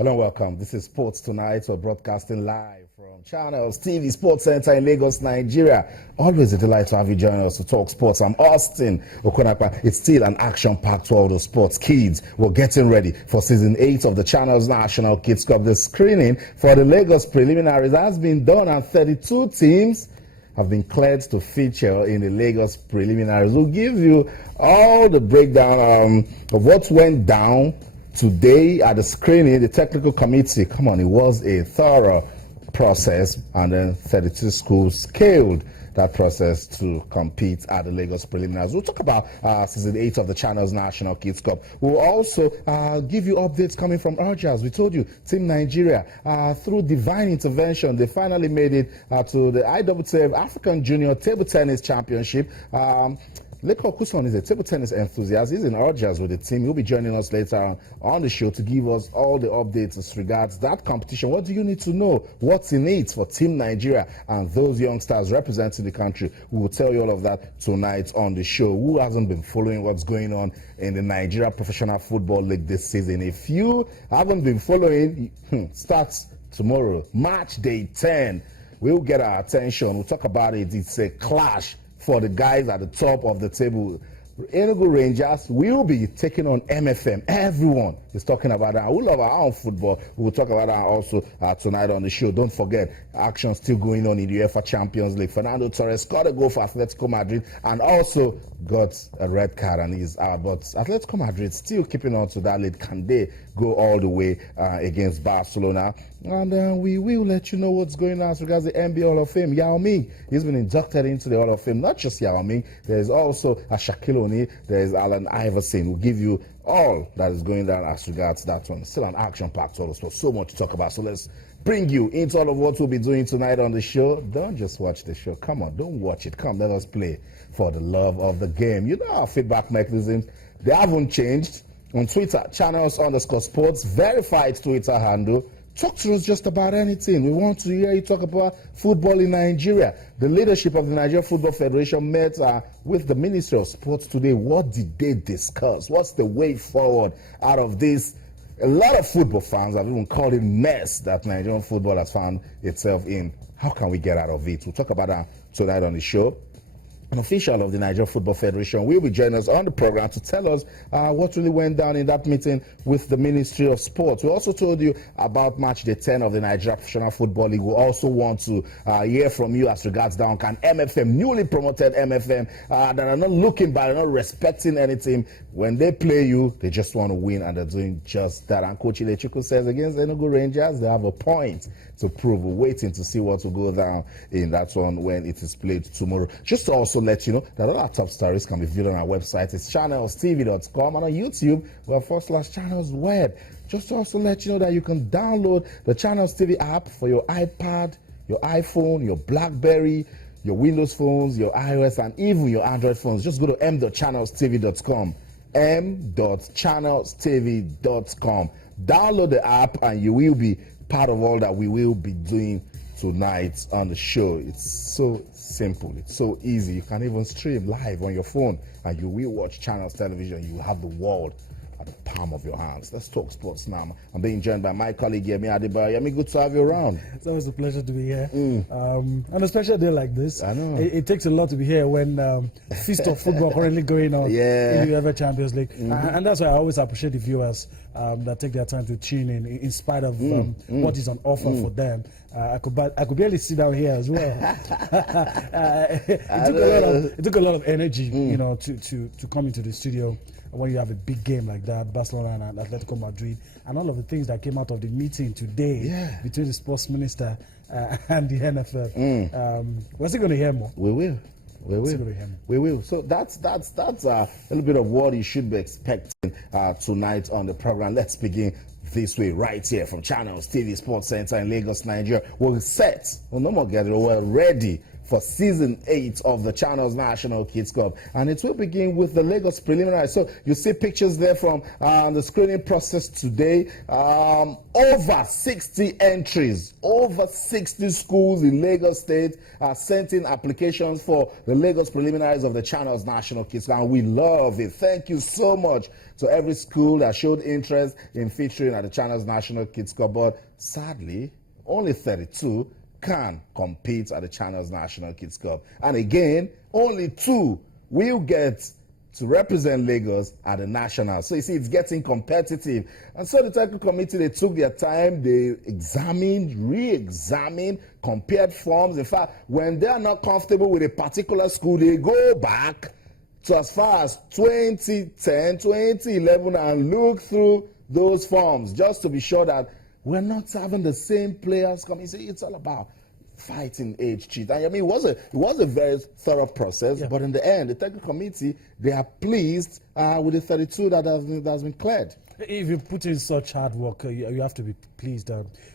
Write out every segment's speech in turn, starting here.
Hello and welcome. This is Sports Tonight. We're broadcasting live from Channels TV Sports Center in Lagos, Nigeria. Always a delight to have you join us to talk sports. I'm Austin Okonakwa. It's still an action-packed world of sports. Kids, we're getting ready for season 8 of the Channels National Kids Cup. The screening for the Lagos preliminaries has been done, and 32 teams have been cleared to feature in the Lagos preliminaries. We'll give you all the breakdown of what went down today at the screening. The technical committee, come on, it was a thorough process, and then 32 schools scaled that process to compete at the Lagos preliminaries. We'll talk about season 8 of the Channels National Kids Cup. We'll also give you updates coming from Urgers. We told you, Team Nigeria, through divine intervention, they finally made it to the IWTF African Junior Table Tennis Championship. Leko Kuson is a table tennis enthusiast. He's in Urgers with the team. He'll be joining us later on the show to give us all the updates as regards that competition. What do you need to know? What's in it for Team Nigeria and those youngsters representing the country? We will tell you all of that tonight on the show. Who hasn't been following what's going on in the Nigeria Professional Football League this season? If you haven't been following, starts tomorrow, March Day 10. We'll get our attention. We'll talk about it. It's a clash for the guys at the top of the table. Enugu Rangers will be taking on MFM. Everyone is talking about that. We love our own football. We'll talk about that also tonight on the show. Don't forget, action still going on in the UEFA Champions League. Fernando Torres scored a goal for Atletico Madrid and also got a red card and he's out. But Atletico Madrid still keeping on to that lead. Can they go all the way against Barcelona? And we will let you know what's going on as regards the NBA Hall of Fame. Yao Ming, he's been inducted into the Hall of Fame. Not just Yao Ming, there's also Shaquille O'Neal, there's Allen Iverson. We'll give you all that is going down as regards that one. Still an action-packed sort of stuff. So much to talk about. So let's bring you into all of what we'll be doing tonight on the show. Don't just watch the show. Come on, don't watch it. Come, let us play for the love of the game. You know our feedback mechanism. They haven't changed. On Twitter, channels_sports, verified Twitter handle. Talk to us just about anything. We want to hear you talk about football in Nigeria. The leadership of the Nigeria Football Federation met with the Ministry of Sports today. What did they discuss? What's the way forward out of this? A lot of football fans have even called it mess that Nigerian football has found itself in. How can we get out of it? We'll talk about that tonight on the show. An official of the Nigeria Football Federation will be joining us on the program to tell us what really went down in that meeting with the Ministry of Sports. We also told you about match day 10 of the Nigeria Professional Football League. We also want to hear from you as regards down. Can MFM, newly promoted MFM, that are not looking back, not respecting anything, when they play you, they just want to win, and they're doing just that. And Coach Ilechukwu says against Enugu Rangers, they have a point to prove. We're waiting to see what will go down in that one when it is played tomorrow. Just to also let you know that all our top stories can be viewed on our website. It's channelstv.com, and on YouTube, we're /channelsweb. Just to also let you know that you can download the Channels TV app for your iPad, your iPhone, your BlackBerry, your Windows phones, your iOS, and even your Android phones. Just go to m.channelstv.com. m.channelstv.com. Download the app and you will be part of all that we will be doing tonight on the show. It's so simple. It's so easy. You can even stream live on your phone and you will watch Channels Television. You will have the world at the palm of your hands. Let's talk sports now. I'm being joined by my colleague Yemi Adebayo. Yemi, good to have you around. It's always a pleasure to be here. On a special day like this, I know. It takes a lot to be here when feast of football currently going on in the UEFA Champions League. And that's why I always appreciate the viewers that take their time to tune in spite of what is on offer for them. I could barely sit down here as well. It took a lot of energy, you know, to come into the studio when you have a big game like that, Barcelona and Atletico Madrid, and all of the things that came out of the meeting today between the sports minister and the NFL. We're still going to hear more. We will. We will. So that's a little bit of what you should be expecting tonight on the program. Let's begin this way, right here from Channels TV Sports Center in Lagos, Nigeria. We're set. Well, no more gathering. We're ready for season 8 of the Channels National Kids Cup. And it will begin with the Lagos preliminary. So you see pictures there from the screening process today. Over 60 entries, over 60 schools in Lagos State sent in applications for the Lagos preliminaries of the Channels National Kids Cup. And we love it. Thank you so much to every school that showed interest in featuring at the Channels National Kids Cup. But sadly, only 32 can compete at the Channels National Kids Cup. And again, only 2 will get to represent Lagos at the national. So you see, it's getting competitive. And so the technical committee, they took their time, they examined, re-examined, compared forms. In fact, when they are not comfortable with a particular school, they go back to as far as 2010, 2011 and look through those forms just to be sure that we're not having the same players coming. See, it's all about fighting age cheat. I mean, it was a very thorough process, but in the end, the technical committee, they are pleased with the 32 that has been cleared. If you put in such hard work, you have to be pleased.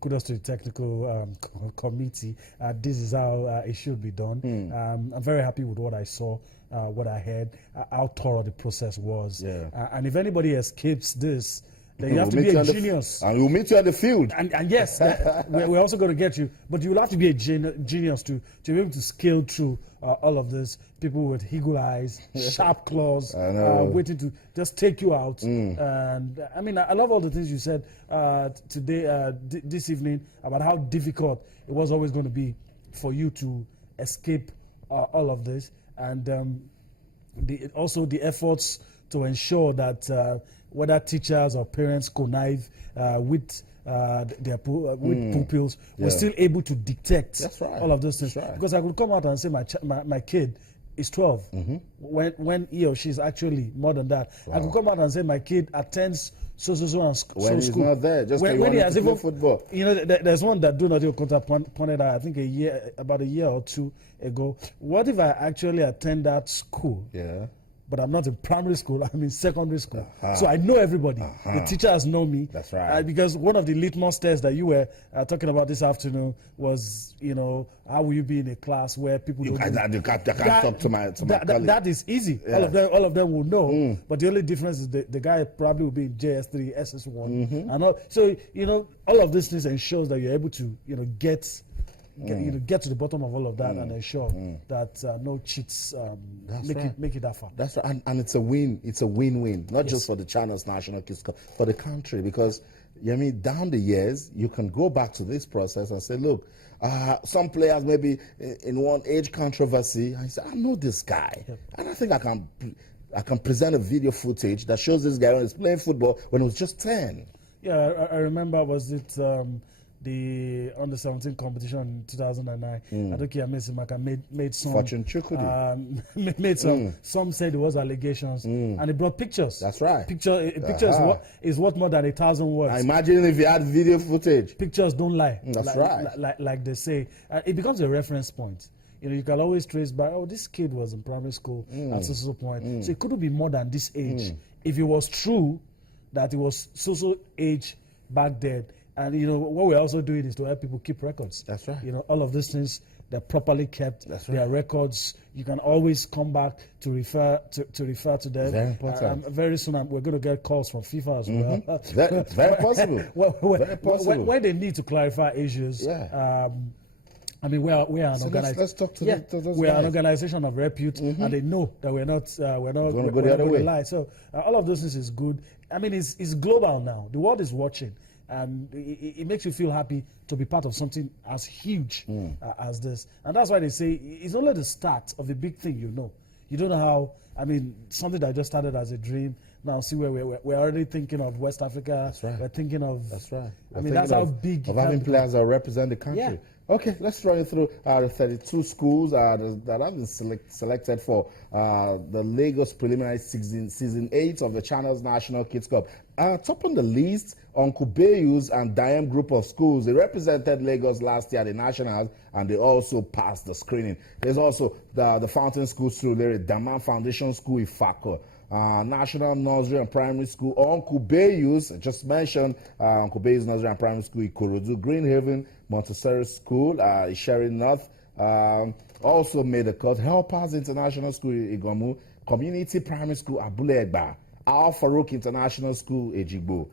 Kudos to the technical committee. This is how it should be done. I'm very happy with what I saw, what I heard, how thorough the process was. And if anybody escapes this, then you have to be a genius. And we'll meet you on the field. And yes, we're also going to get you. But you'll have to be a genius to be able to scale through all of this. People with eagle eyes, sharp claws, waiting to just take you out. And I mean, I love all the things you said today, this evening, about how difficult it was always going to be for you to escape all of this. And also the efforts to ensure that whether teachers or parents connive with their pupils, were still able to detect all of those things. Because I could come out and say my kid is 12 when he or she is actually more than that. I could come out and say my kid attends so and so when he's school. not there, just when he has even football. You know, there's one that Do Not Even Contact pointed out, I think about a year or two ago. What if I actually attend that school? But I'm not in primary school, I'm in secondary school. So I know everybody. The teachers know me. That's right. Because one of the litmus tests that you were talking about this afternoon was, how will you be in a class where people You can't talk to my colleague. That is easy. All of them will know. But the only difference is the guy probably will be in JS3, SS1. And all, so, all of these things ensures that you're able to, get to the bottom of all of that and ensure that no cheats make it that far. That's right, and it's a win. It's a win-win, not just for the Channels National Kids Cup, for the country. Because down the years, you can go back to this process and say, look, some players maybe in one age controversy, and you say, I know this guy, and I think I can present a video footage that shows this guy when he's playing football when he was just 10. Yeah, I remember. Was it? The under-17 competition in 2009. Adoki Amesimaka made some Fortune Chukwudi. made some. Some said it was allegations, and he brought pictures. That's right. Picture is worth more than 1,000 words. I imagine if you had video footage. Pictures don't lie. That's right. Like they say, it becomes a reference point. You can always trace back. Oh, this kid was in primary school at so point, so it couldn't be more than this age. If it was true that it was so age back then. And what we're also doing is to help people keep records. That's right. All of these things, they're properly kept. That's right. Their records. You can always come back to refer to them. Very important. Very soon, we're going to get calls from FIFA as well. Very possible. Very possible. When they need to clarify issues. I mean, we are an organization. Let's talk to those we are guys. an organization of repute, and they know that we're not going to go the other way. Lie. So all of those things is good. I mean, it's global now. The world is watching. And it makes you feel happy to be part of something as huge as this. And that's why they say it's only the start of a big thing, You don't know how, something that just started as a dream. Now see where we're already thinking of West Africa. That's right. We're thinking of... That's right. That's how big... Of having players that represent the country. Yeah. Okay, let's run through the 32 schools that have been selected for the Lagos preliminary season 8 of the Channels National Kids Cup. Top on the list, Uncle Bayou's and Diem group of schools. They represented Lagos last year at the Nationals, and they also passed the screening. There's also the Fountain School Surulere, Daman Foundation School Ifako, National Nursery and Primary School, Uncle Bayou's, I just mentioned Uncle Bayou's Nursery and Primary School, Ikorodu, Greenhaven, Montessori School, Isheri North, Also made the cut. Helpers International School Igomu, Community Primary School Abule Egba, Al Farouk International School Ejigbo,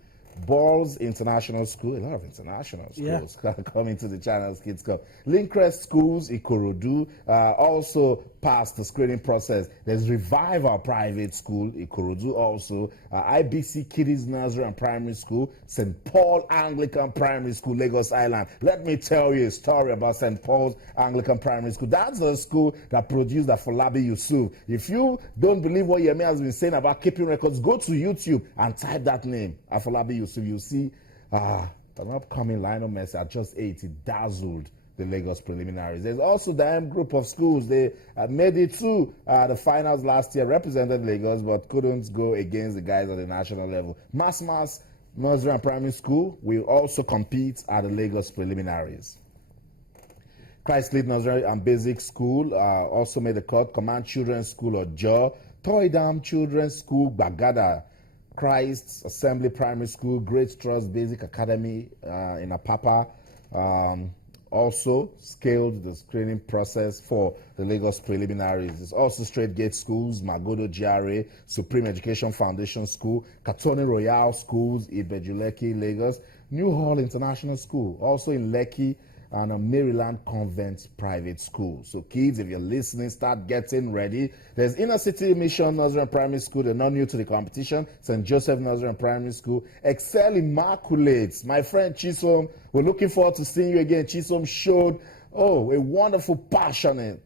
Balls International School, a lot of international schools coming to the Channels Kids Cup. Linkcrest Schools, Ikorodu, also passed the screening process. There's Revival Private School, Ikorodu also, IBC Kiddies Nursery and Primary School, St. Paul Anglican Primary School, Lagos Island. Let me tell you a story about St. Paul's Anglican Primary School. That's the school that produced Afolabi Yusuf. If you don't believe what Yemi has been saying about keeping records, go to YouTube and type that name, Afolabi Yusuf. You see an upcoming Lionel Messi at just 8. He dazzled the Lagos preliminaries. There's also the M group of schools. They made it to the finals last year, represented Lagos, but couldn't go against the guys at the national level. Mas Nursery and Primary School will also compete at the Lagos preliminaries. Christ Lead Nursery and Basic School also made the cut. Command Children's School Ojo, Toy Dam Children's School Bagada, Christ Assembly Primary School, Great Trust Basic Academy in Apapa also scaled the screening process for the Lagos preliminaries. It's also Straight Gate Schools, Magodo GRA, Supreme Education Foundation School, Katoni Royal Schools, Ibejuleki, Lagos, New Hall International School, also in Lekki, and a Maryland Convent Private School. So kids, if you're listening, start getting ready. There's Inner City Mission Nursery and Primary School. They're not new to the competition. St. Joseph Nursery and Primary School. Excel Immaculates. My friend Chisom, we're looking forward to seeing you again. Chisom showed a wonderful passion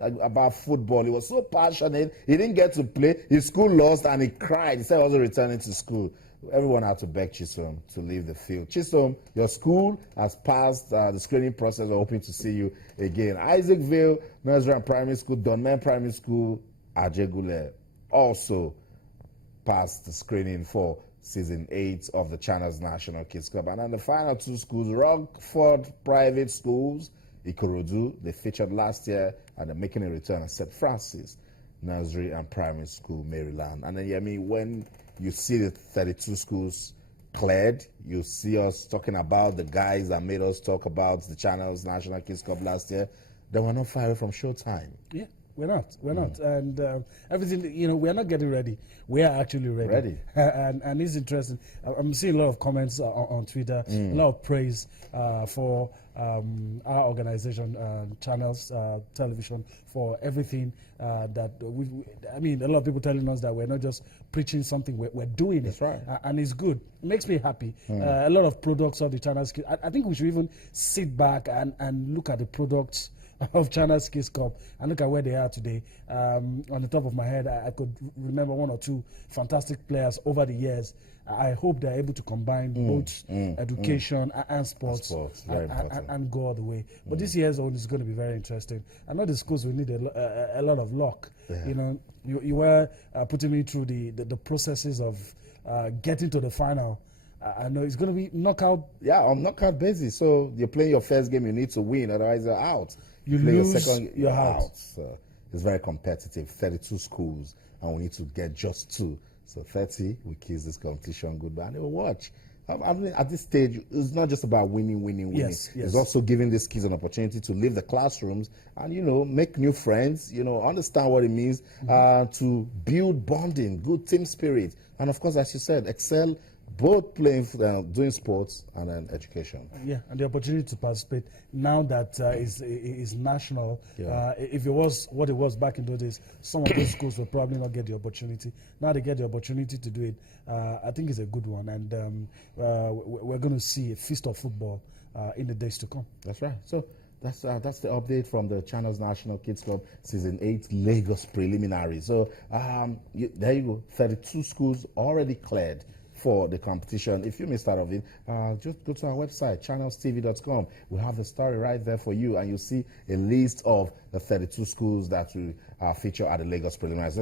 about football. He was so passionate. He didn't get to play. His school lost and he cried. He said he wasn't returning to school. Everyone had to beg Chisom to leave the field. Chisom, your school has passed the screening process. We're hoping to see you again. Isaacville Nursery and Primary School, Donmen Primary School, Ajegule also passed the screening for Season 8 of the Channels National Kids Club. And then the final two schools, Rockford Private Schools, Ikorodu, they featured last year and they're making a return at St. Francis Nursery and Primary School, Maryland. And then, when you see the 32 schools cleared, you see us talking about the guys that made us talk about the Channels National Kids Cup last year. They were not far away from showtime. Yeah, we're not. And everything, we're not getting ready. We are actually ready. and it's interesting. I'm seeing a lot of comments on Twitter, a lot of praise for our organization, Channels Television, for everything that a lot of people telling us that we're not just preaching something, we're doing That's it. right. And it's good. It makes me happy. A lot of products of the Channels. I think we should even sit back and look at the products of Channels Kids Cup and look at where they are today. On the top of my head, I could remember one or two fantastic players over the years. I hope they're able to combine both education and sports, and go all the way. But this year's one is going to be very interesting. I know the schools will need a lot of luck. Yeah. You were putting me through the processes of getting to the final. I know it's going to be knockout. Yeah, on knockout basis. So you're playing your first game, you need to win, otherwise you're out. You play lose, your second, you're out. So it's very competitive. 32 schools, and we need to get just 2. So 30, we kiss this competition goodbye, and they will watch. At this stage, it's not just about winning. Yes. It's also giving these kids an opportunity to leave the classrooms and, make new friends, understand what it means to build bonding, good team spirit. And of course, as you said, excel both playing, doing sports and then education. Yeah, and the opportunity to participate now that is national. Yeah. If it was what it was back in those days, some of those schools will probably not get the opportunity. Now they get the opportunity to do it. I think it's a good one, and we're going to see a feast of football in the days to come. That's right. So that's the update from the Channels National Kids Club Season 8 Lagos preliminary. So there you go. 32 schools already cleared for the competition. If you missed out of it, just go to our website, channelstv.com. We have the story right there for you, and you'll see a list of the 32 schools that will feature at the Lagos preliminaries.